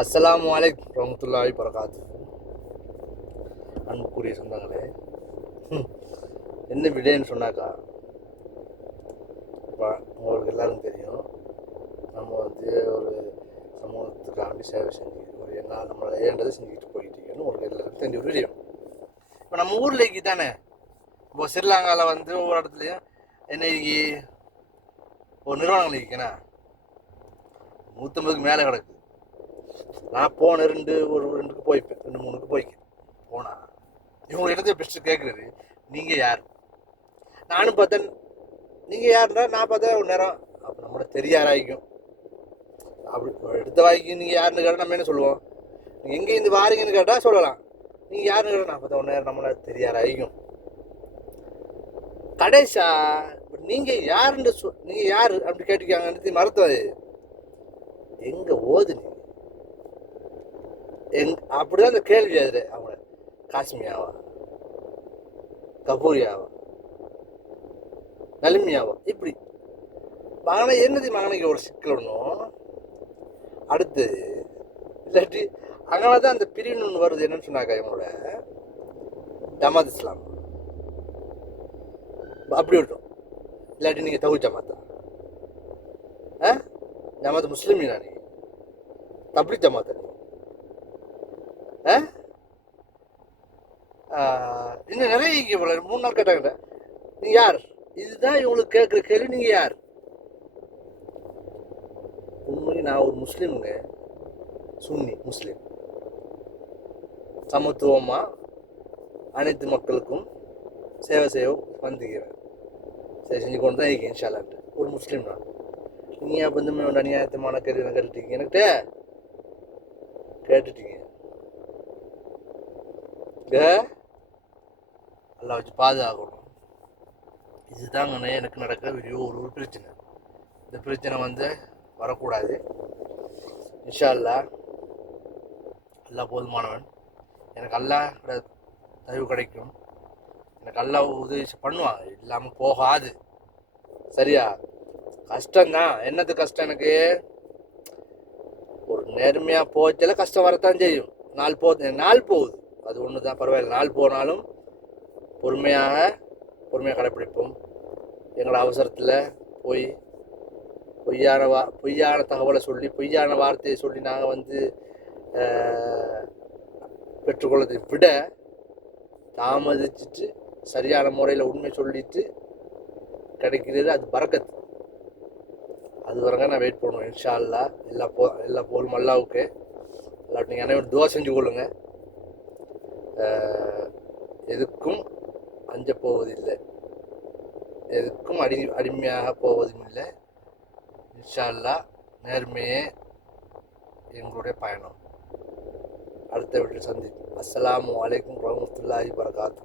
அஸ்லாம் அலைக்கும் ரஹமத்துல்லாஹி வரகாத்து அன்புக்குரிய சொந்தங்களே என்ன விடேன்னு சொன்னாக்கா இப்போ உங்களுக்கு எல்லாருக்கும் தெரியும் நம்ம வந்து ஒரு சமூகத்துக்காண்டி சேவை செஞ்சு ஒரு என்ன நம்மளை ஏண்டதை செஞ்சுக்கிட்டு போயிட்டு உங்களுக்கு எல்லாருக்கும் தெரிஞ்ச ஒரு விடயம். இப்போ நம்ம ஊர்லேக்கு தானே? இப்போ ஸ்ரீலங்காவில் வந்து ஒவ்வொரு இடத்துலையும் என்னைக்கு ஒரு நிறுவனங்கள் இருக்குண்ணா நூற்றம்பதுக்கு மேலே கிடக்கு. நான் போன ரெண்டு ஒரு ரெண்டுக்கு போய்ப்பேன் ரெண்டு மூணுக்கு போய்க்கேன் போனா இவங்க இடத்துல பெஸ்ட்டு கேட்குறது நீங்கள் யார்? நானும் பார்த்தேன். நீங்கள் யாருன்றா நான் பார்த்தா ஒரு நேரம். அப்போ நம்மள தெரியாராய்க்கும். அப்படி எடுத்த வாய்க்கு நீங்கள் யாருன்னு கேட்டால் நம்ம என்ன சொல்லுவோம்? நீங்கள் எங்கே இருந்து வாரீங்கன்னு கேட்டால் சொல்லலாம். நீங்கள் யாருன்னு கேட்டால் நான் பார்த்தா ஒரு நேரம் நம்மள தெரியாராய்க்கும். கடைசா நீங்கள் யாருன்னு சொ நீங்கள் யார்? அப்படி கேட்டுக்காங்கன்னு மறத்தது எங்கே ஓது எங் அப்படிதான் அந்த கேள்வி அது அவங்க காஷ்மியாவா? கபூரியாவா? நலிமையாவா இப்படி. மகனை என்னது மகனுக்கு ஒரு சிக்கல் ஒன்றும் அடுத்து இல்லாட்டி அங்கே தான் அந்த பிரிவின் ஒன்று வருது. என்னன்னு சொன்னாக்கா இவங்களோட? ஜமாத் இஸ்லாம். அப்படி விட்டோம் இல்லாட்டி நீங்கள் தகு ஜமாத்தா? ஆ? ஜமாத் முஸ்லீம் நீ தப்லி ஜமாத்தா நீ ஆ? ஆ, இன்னும் நிறைய இங்கே போல மூணு நாள் கேட்டாங்க நீ யார்? இதுதான் இவங்களுக்கு கேட்குற கேள்வி நீங்கள் யார்? உண்மைக்கு நான் ஒரு முஸ்லீமுங்க. சுன்னி முஸ்லீம். சமத்துவமாக அனைத்து மக்களுக்கும் சேவை செய்ய வந்துக்கிறேன் சரி செஞ்சு கொண்டு தான் இருக்கேன் இன்ஷால்லான்ட்டு ஒரு முஸ்லீம் நான். நீங்கள் அப்போ இந்த மாதிரி அநியாயத்தமான கேள்வி கேட்டுட்டீங்க? என்கிட்ட கேட்டுட்டீங்க. நல்லா எல்லாம் வச்சு பாதுகாக்கணும். இதுதாங்கண்ணே எனக்கு நடக்கிற பெரிய ஒரு ஒரு பிரச்சனை. இந்த பிரச்சனை வந்து வரக்கூடாது. இன்ஷா அல்லா அல்லாஹ் போதுமானவன். எனக்கு அல்லாஹ் தயவு கிடைக்கும். எனக்கு அல்லாஹ் உதவி பண்ணுவான். இல்லாமல் போகாது. சரியா? கஷ்டம்தான். என்னது கஷ்டம் எனக்கு? ஒரு நேர்மையாக போச்சல கஷ்டம் வரத்தான் செய்யும். நாள் போ நாள் போகுது. அது ஒன்று தான் பரவாயில்ல. நாள் போனாலும் பொறுமையாக பொறுமையாக கடைப்பிடிப்போம் எங்களோட அவசரத்தில் போய் பொய்யான வா பொய்யான தகவலை சொல்லி பொய்யான வார்த்தையை சொல்லி நாங்கள் வந்து பெற்றுக்கொள்வதை விட தாமதிச்சுட்டு சரியான முறையில் உண்மை சொல்லிட்டு கிடைக்கிறது அது பறக்கத்து. அது வரைங்க நான் வெயிட் பண்ணுவேன் இன்ஷா அல்லா எல்லா போ எல்லா போலும் அல்லாவுக்கு. எல்லாரும் நீங்கள் அனைவரும் துவா செஞ்சு கொள்ளுங்க. எது அஞ்சப் போவதில்லை. எதுக்கும் அடி அடிமையாக போவதும் இல்லை இன்ஷால்லா நேர்மையே எங்களுடைய பயணம். அடுத்த வீட்டில் சந்தி அஸ்லாம் அலைக்கும் ரஹமத்துல்லாஹி வரகாத்து